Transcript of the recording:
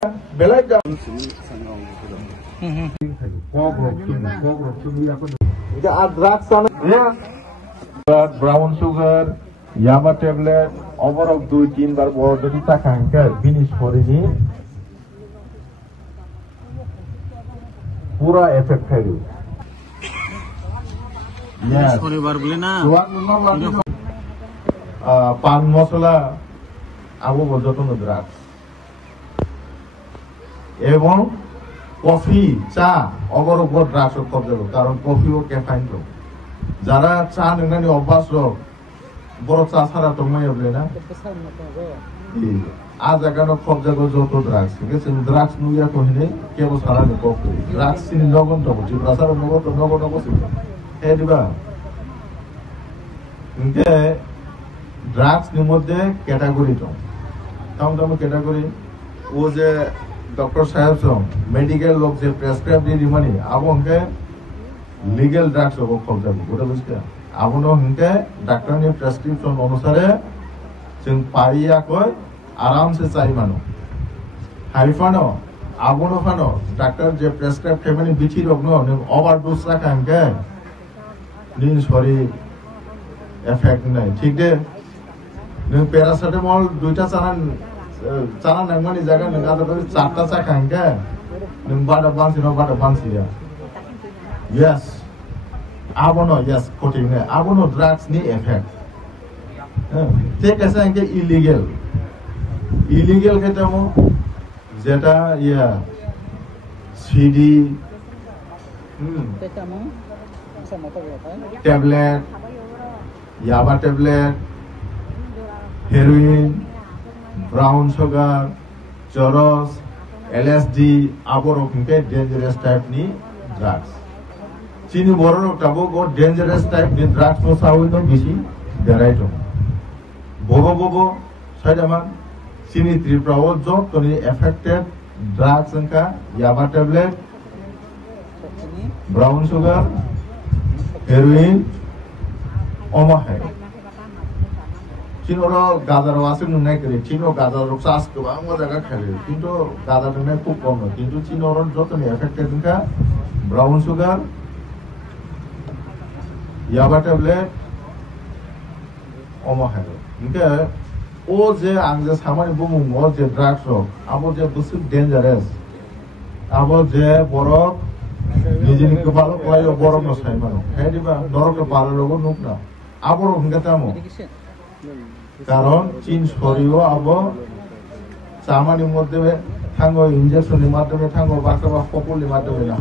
Belai jam. Drugs brown sugar, yaba tablet, over of 2-3 bar board the takanka, finish for ini. Pura effect hai. Yes. Pan masala, abu bojoton drugs. এবং coffee চা অগর উপর drugs কবজা কারণ coffee ও caffeine তো যারা চা নেংনানি অভ্যাস rock বড় চা ছাড়া তো মাই হবলে না আজ এখানে কবজা গো যত ড্রাগস ঠিক আছে ড্রাগস নুইয়া কহিনে কেবল সারা নে কফি ড্রাগস সিন লগন তো বুঝি প্রাসার নগত নগত বসি এ দিবা ইনকে ড্রাগস নি মধ্যে ক্যাটাগরি তো তাও ক্যাটাগরি ও যে डॉक्टर साहब से मेडिकल लोग से प्रेस्क्राइब दी दिमानी अब उनके लीगल ड्रग्स को खोजा बोले बुझते अब उनके डॉक्टर ने प्रेस्क्रिप्शन अनुसार जों पारिया को आराम से चाहिए मानो हाइफानो अब फानो डॉक्टर जे प्रेस्क्राइब केमनी बिची रोग नो ओवरडोज रखा इनके नीन सॉरी इफेक्ट नहीं ठीक है नो पैरासिटामोल दुईटा चाना नंगमानी जागा नंगा तो चारटा चा खांगे नंग बादा बांसी या यस आबोनो यस कोटिंग ने आबोनो ड्रग्स नि इफेक्ट ते कैसा है कि इलीगल के तमो जेटा या CD tablet yaba tablet heroin brown sugar, choros, LSD, abor okinte dangerous type ni drugs. Chini boror oktabo go dangerous type ni drugs no sawi no bishi deraito. Bobo saidaman chini triprawo job to ni affected drugs anka yaba tablet, brown sugar, heroin, oma hai. Chino gaza wasi nunai kiri, chino gaza ruksas ke bang jaga khali, kintu gaza nunai खूब कम है, kintu chino orang जो तो नहीं affected इनका brown sugar, yaba tablet, ओमा है, इनके ओ जे आंगे सामान्य बुमु ओ जे drugs हो, अब जे बुसिक dangerous, अब जे बोरक निजिन के बालो कोई बोरक नसाई मानो, है दिबा बोरक के बालो लोगो नुकना, अब बोरक इनका तामो কারণ চীন শরীরও আব সামানির মধ্যে থাঙ্গো ইনজেকশনের মাধ্যমে থাঙ্গো বাঁকা বা পপুলের মাধ্যমে না